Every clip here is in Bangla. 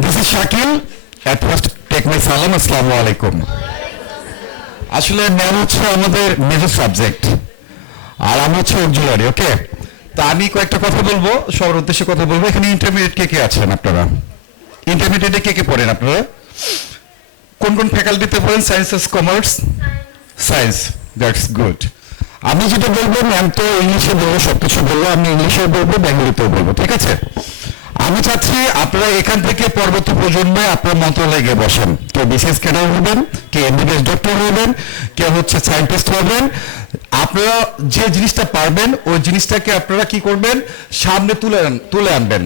This is Shakil. At first, take my salam. Assalamu alaikum. আসলে ম্যাম হচ্ছে আমাদের মেজর সাবজেক্ট আর আমরা হচ্ছে অক্সিলারি, ওকে? তা আমি কয়েকটা কথা বলবো, সবার উদ্দেশ্যে কথা বলবো। এখানে ইন্টারমিডিয়েট কে কে আছেন আপনারা? ইন্টারমিডিয়েটে কে কে পড়েন আপনারা? কোন কোন ফ্যাকাল্টিতে পড়েন? Science, commerce, science. That's good. আমি যেটা বলবো, ম্যাম তো ইংলিশে বলবো, সবকিছু বলবো, আমি ইংলিশে বলবো, বেঙ্গলিতেও বলবো, ঠিক আছে? আমি চাচ্ছি আপনারা এখান থেকে পরবর্তী প্রজন্মে আপনার মন্ত্রণালয়ে গিয়ে বসেন। কেউ বিসিএস ক্যাডার হবেন, কেউ এমবিবিএস ডক্টর হবেন, কেউ হচ্ছে সায়েন্টিস্ট হবেন। আপনারা যে জিনিসটা পারবেন ওই জিনিসটাকে আপনারা কি করবেন, সামনে তুলে আনবেন।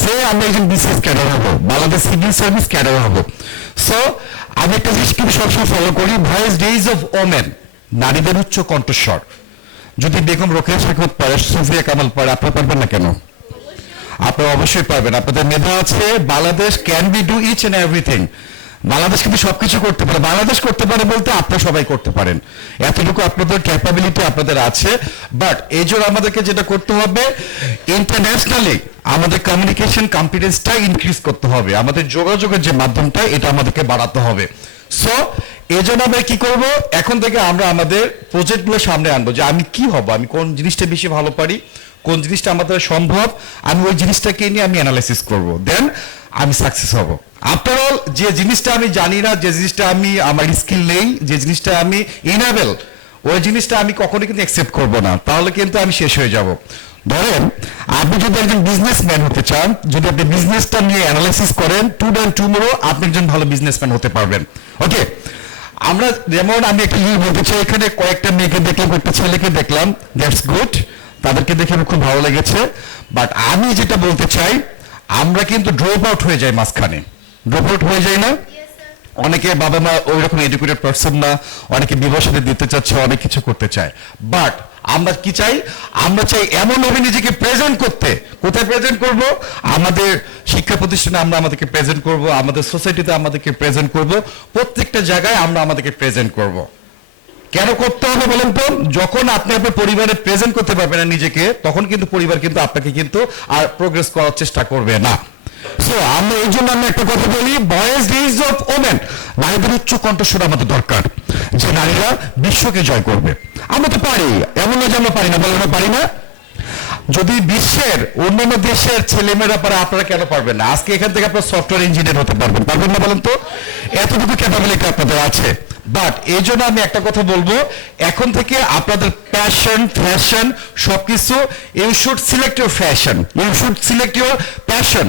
সে আমি একজন বিসিএস ক্যাডার হবো, বাংলাদেশ সিভিল সার্ভিস ক্যাডার হবো। সো আমি একটা জিনিস কিন্তু সবসময় ফলো করি, ভয়েস ডেইজ অফ ওমেন, নারীদের উচ্চ কণ্ঠস্বর। যদি বেগম রোকেয়া শাকিব পারে, সুফিয়া কামাল পারে, আপনারা পারবেন না কেন? আপনারা অবশ্যই পারবেন, আপনাদের মেধা আছে। Bangladesh can be do each and everything. Bangladesh কিন্তু সবকিছু করতে পারে। বাংলাদেশ করতে পারে বলতে আপনারা সবাই করতে পারেন, এতটুকু আপনাদের ক্যাপাবিলিটি আপনাদের আছে। বাট এই জন্য আমাদেরকে যেটা করতে হবে, ইন্টারন্যাশনালি আমাদের কমিউনিকেশন কম্পিটেন্সটা ইনক্রিজ করতে হবে, আমাদের যোগাযোগের যে মাধ্যমটা এটা আমাদেরকে বাড়াতে হবে। সো এই জন্য আমরা কি করবো, এখন থেকে আমরা আমাদের প্রজেক্টগুলো সামনে আনবো, যে আমি কি হব, আমি কোন জিনিসটা বেশি ভালো পারি, কোন জিনিসটা আমাদের সম্ভব, আমি ওই জিনিসটাকে নিয়ে আমি অ্যানালাইসিস করব, দেন আমি সাকসেস হব। আফটার অল যে জিনিসটা আমি জানি না, যে জিনিসটা আমি আমার স্কিল নেই, যে জিনিসটা আমি ইনাবেল, ওই জিনিসটা আমি কখনো কিন্তু অ্যাকসেপ্ট করব না, তাহলে কিন্তু আমি শেষ হয়ে যাব। ধরেন আপনি যদি একজন বিজনেসম্যান হতে চান, যদি আপনি বিজনেসটা নিয়ে অ্যানালাইসিস করেন, টুমরো আপনি একজন ভালো বিজনেসম্যান হতে পারবেন, ওকে? আমরা যেমন আমি একটা জিনিস বলতে চাই, এখানে কয়েকটা মেয়েকে দেখলাম, কয়েকটা ছেলেকে দেখলাম, দ্যাটস গুড, তাদেরকে দেখে আমার খুব ভালো লেগেছে। বাট আমি যেটা বলতে চাই, আমরা কিন্তু ড্রপ আউট হয়ে যাই মাঝখানে, ড্রপ আউট হয়ে যায় না? অনেকে বাবা মা ওই রকম এডুকেটেড পারসন না, অনেকে বিবাহ সাথে দিতে চাচ্ছে, অনেক কিছু করতে চায়। বাট আমরা কি চাই, আমরা চাই এমন ভাবে নিজেকে প্রেজেন্ট করতে। কোথায় প্রেজেন্ট করব? আমাদের শিক্ষা প্রতিষ্ঠানে আমরা আমাদেরকে প্রেজেন্ট করব, আমাদের সোসাইটিতে আমাদেরকে প্রেজেন্ট করব, প্রত্যেকটা জায়গায় আমরা আমাদেরকে প্রেজেন্ট করব। কেন করতে হবে বলেন তো? যখন আপনি আপনার পরিবারে প্রেজেন্ট করতে পারবেন না নিজেকে, তখন কিন্তু পরিবার কিন্তু আপনাকে কিন্তু আর প্রোগ্রেস করার চেষ্টা করবে না। সো আমরা এই জন্য আমি একটা কথা বলি, ভয়েস ডেইজ অফ ওমেন, নারীদের উচ্চ কণ্ঠস্বর আমাদের দরকার, যে নারীরা বিশ্বকে জয় করবে। আমরা তো পারি, এমন না যে আমরা পারি না, বলে আমরা পারি না। যদি বিশ্বের অন্যান্য দেশের ছেলেমেয়েরা পারে, আপনারা কেন পারবেন না? আজকে এখান থেকে আপনারা সফটওয়্যার ইঞ্জিনিয়ার হতে পারবেন, পারবেন না বলেন তো? এতটুকু ক্যাপাবিলিটি আপনাদের আছে। বাট এই জন্য আমি একটা কথা বলবো, এখন থেকে আপনাদের প্যাশন, ফ্যাশন সবকিছু, you should select your fashion, you should select your passion.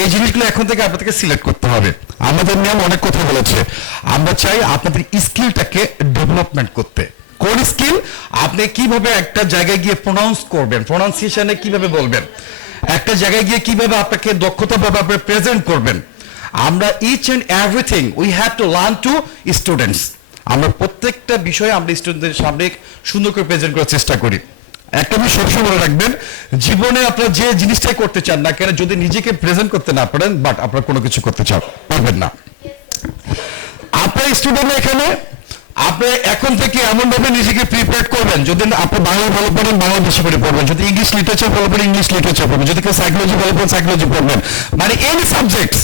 এই জিনিসগুলো এখন থেকে আপনাদেরকে সিলেক্ট করতে হবে। আমাদের ম্যাম অনেক কথা বলেছে, আমরা চাই আপনাদের স্কিলটাকে ডেভেলপমেন্ট করতে। কোন স্কিল? আপনি কিভাবে একটা জায়গায় গিয়ে প্রোনাউন্স করবেন, প্রোনাউন্সিয়েশনে কিভাবে বলবেন, একটা জায়গায় গিয়ে কিভাবে আপনাকে দক্ষতাভাবে আপনি প্রেজেন্ট করবেন। আমরা each and everything we have to learn to students. আমরা প্রত্যেকটা বিষয়ে আমরা স্টুডেন্টদের সামনে সুন্দর করে প্রেজেন্ট করার চেষ্টা করি। একটা বিষয় সবসময় মনে রাখবেন, জীবনে আপনারা যে জিনিসটাই করতে চান না কেন, যদি নিজেকে প্রেজেন্ট করতে না পারেন, বাট আপনারা কোনো কিছু করতে পারবেন না। আপনার স্টুডেন্ট এখানে আপনি এখন থেকে এমন ভাবে নিজেকে প্রিপেয়ার করবেন, যদি আপনি বাংলা ভালো পড়েন বাংলা বেশি করে পড়বেন, যদি ইংলিশ লিটারেচার ভালো পড়েন ইংলিশ লিটারেচার পড়বেন, যদি কেউ সাইকোলজি ভালো পড়েন সাইকোলজি পড়বেন, মানে এনি সাবজেক্টস।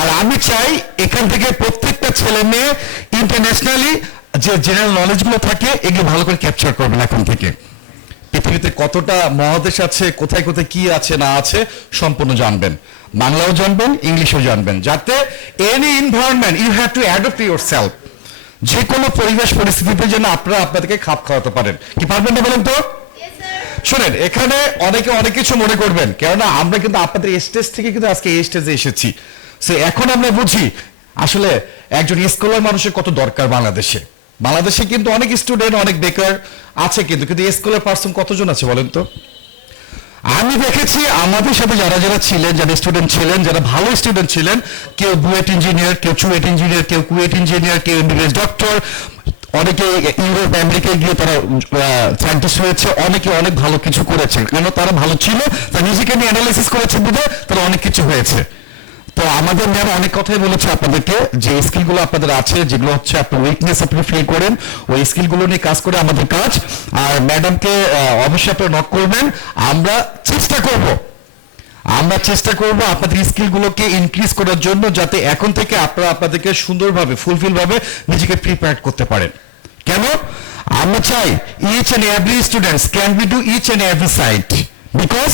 আর আমি চাই এখান থেকে প্রত্যেকটা ছেলে মেয়ে ইন্টারন্যাশনালি যে জেনারেল নলেজগুলো থাকে এগুলো ভালো করে ক্যাপচার করবেন। এখন থেকে পৃথিবীতে কতটা মহাদেশ আছে, কোথায় কোথায় কি আছে না আছে সম্পূর্ণ জানবেন, বাংলাও জানবেন, ইংলিশও জানবেন, যাতে any environment you have to adopt yourself. যে কোনো পরিবেশ পরিস্থিতিতে যেন আপনারা আপনাদেরকে খাপ খাওয়াতে পারেন। কি পারবেন না বলেন তো? শোনেন, এখানে অনেকে অনেক কিছু মনে করবেন, কেননা আমরা কিন্তু আপনাদের স্টেজ থেকে কিন্তু আজকে এই স্টেজে এসেছি। সো এখন আমরা বুঝি আসলে একজন স্কলার মানুষের কত দরকার বাংলাদেশে। বাংলাদেশে কিন্তু অনেক স্টুডেন্ট, অনেক বেকার আছে, কিন্তু স্কলার পার্সন কতজন আছে বলেন তো? আমি দেখেছি আমাদের সাথে যারা যারা ছিলেন, যারা স্টুডেন্ট ছিলেন, যারা ভালো স্টুডেন্ট ছিলেন, কেউ বুয়েট ইঞ্জিনিয়ার, কেউ চুয়েট ইঞ্জিনিয়ার, কেউ কুয়েট ইঞ্জিনিয়ার, কেউ এমবিবিএস ডক্টর, অনেকে ইউরোপ আমেরিকায় গিয়ে তারা সায়েন্টিস্ট হয়েছে, অনেকে অনেক ভালো কিছু করেছে, কেন তারা ভালো ছিল, তারা নিজেকে নিয়ে অ্যানালাইসিস করেছে বুঝে তারা অনেক কিছু হয়েছে। তো আমাদের ম্যাম অনেক কথাই বলেছে আপনাদেরকে, যে স্কিলগুলো আপনাদের আছে, যেগুলো হচ্ছে আপনার উইকনেস আপনি ফিল করেন, ওই স্কিলগুলো নিয়ে কাজ করে আমাদের কাজ। আর ম্যাডামকে অবশ্যই আপনারা নক করবেন, আমরা চেষ্টা করব আমরা চেষ্টা করব আপনাদের স্কিলগুলোকে ইনক্রিজ করার জন্য, যাতে এখন থেকে আপনারা আপনাদেরকে সুন্দরভাবে ফুলফিল ভাবে নিজেকে প্রিপেয়ার করতে পারেন। কেন আমরা চাই each and every students can be do each and every site, because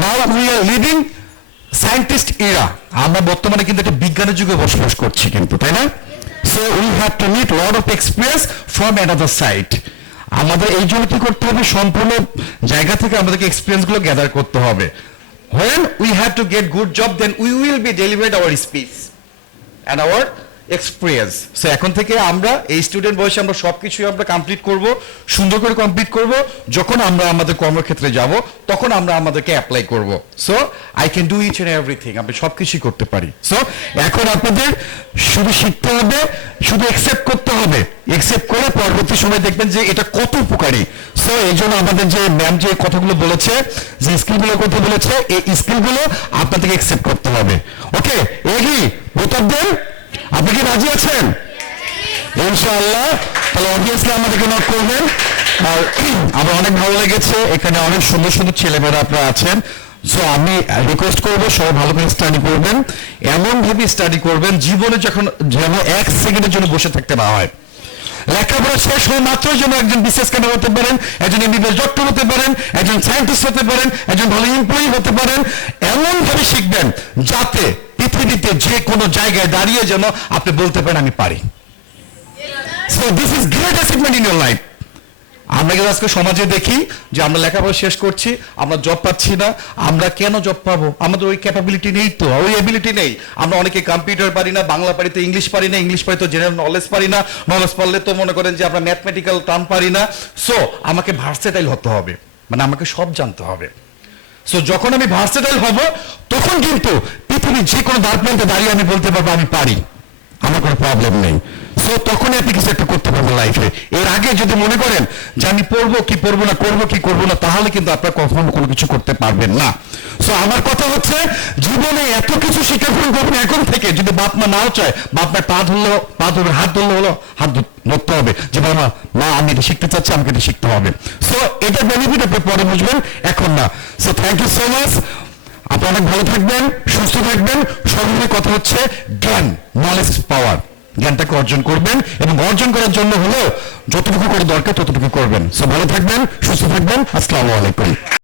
now we are living scientist এরা। আমরা বর্তমানে কিন্তু একটা বিজ্ঞানের যুগে বসবাস করছি কিন্তু, তাই না? So we have to need lot of experience from another site. আমাদের এই জন্য কি করতে হবে, সম্পূর্ণ জায়গা থেকে আমাদেরকে এক্সপিরিয়েন্স গুলো গ্যাদার করতে হবে। When we have to get good job, then we will be delivered our speech and our experience. So এখন থেকে আমরা এই স্টুডেন্ট বয়সে আমরা সবকিছুই আমরা কমপ্লিট করব, সুন্দর করে কমপ্লিট করব। যখন আমরা আমাদের কর্মক্ষেত্রে যাব তখন আমরা আমাদেরকে অ্যাপ্লাই করব। So I can do each and everything, আমি সবকিছুই করতে পারি। সো এখন আপনাদের শুধু শিখতে হবে, শুধু একসেপ্ট করতে হবে। একসেপ্ট করে পরবর্তী সময় দেখবেন যে এটা কত উপকারী। সো এই জন্য আমাদের যে ম্যাম যে কথাগুলো বলেছে, যে স্কিলগুলোর কথা বলেছে, এই স্কিলগুলো আপনাদেরকে একসেপ্ট করতে হবে। ওকে, এগি বোথ অফ দেম, আপনি কি রাজি আছেন? ইনশাআল্লাহ। তাহলে অবভিয়াসলি আমাদেরকে নক করবেন। আর আমার অনেক ভালো লেগেছে, এখানে অনেক সুন্দর সুন্দর ছেলেমেয়েরা আপনারা আছেন। সো আমি রিকোয়েস্ট করবো সবাই ভালো করে স্টাডি করবেন, এমন ভাবে স্টাডি করবেন জীবনে যখন যেন এক সেকেন্ডের জন্য বসে থাকতে না হয়। লেখাপড়া শেষ হয়ে মাত্রই যেন একজন বিসিএস ক্যাডার হতে পারেন, একজন এমবিবিএস ডক্টর হতে পারেন, একজন সায়েন্টিস্ট হতে পারেন, একজন ভালো এমপ্লয়ি হতে পারেন। এমন ভাবে শিখবেন যাতে পৃথিবীতে যে কোনো জায়গায় দাঁড়িয়ে যেন আপনি বলতে পারেন আমি পারি। So this is great achievement in your life. আমরা কিন্তু আজকে সমাজে দেখি যে আমরা লেখাপড়া শেষ করছি, আমরা জব পাচ্ছি না। আমরা কেন জব পাবো? আমাদের ওই ক্যাপাবিলিটি নেই, তো ওই এবিলিটি নেই। আমরা অনেকে কম্পিউটার পারি না, বাংলা পারি তো ইংলিশ পারি না, ইংলিশ পারি তো জেনারেল নলেজ পারি না, নলেজ পারলে তো মনে করেন যে আমরা ম্যাথমেটিক্যাল টার্ম পারি না। সো আমাকে ভার্সেটাইল হতে হবে, মানে আমাকে সব জানতে হবে। সো যখন আমি ভার্সেটাইল হব তখন কিন্তু পৃথিবীর যে কোনো দ্বারপ্রান্তে দাঁড়িয়ে আমি বলতে পারবো আমি পারি, আমার কোনো প্রবলেম নেই। সো তখনই আপনি কিছু একটা করতে পারবেন লাইফে। এর আগে যদি মনে করেন যে আমি পড়বো কি পড়বো না, করবো কি করবো না, তাহলে কিন্তু আপনার কখনো কোনো কিছু করতে পারবেন না। সো আমার কথা হচ্ছে জীবনে এত কিছু শিক্ষা গ্রহণ করবেন এখন থেকে। যদি বাপ মা নাও চায়, বাপ মায়ের পা ধরলে হাত ধরলে হলো, হাত ধরতে হবে যে বাবা মা আমি এটা শিখতে চাচ্ছি, আমাকে এটা শিখতে হবে। সো এটা বেনিফিট আপনি পরে বুঝবেন, এখন না। So thank you so much. আপনি অনেক ভালো থাকবেন, সুস্থ থাকবেন। সর্বময় কথা হচ্ছে জ্ঞান, নলেজ পাওয়ার। জ্ঞানটাকে অর্জন করবেন এবং অর্জন করার জন্য হলো যতটুকু করে দরকার ততটুকু করবেন। সো ভালো থাকবেন, সুস্থ থাকবেন। আসসালামু আলাইকুম।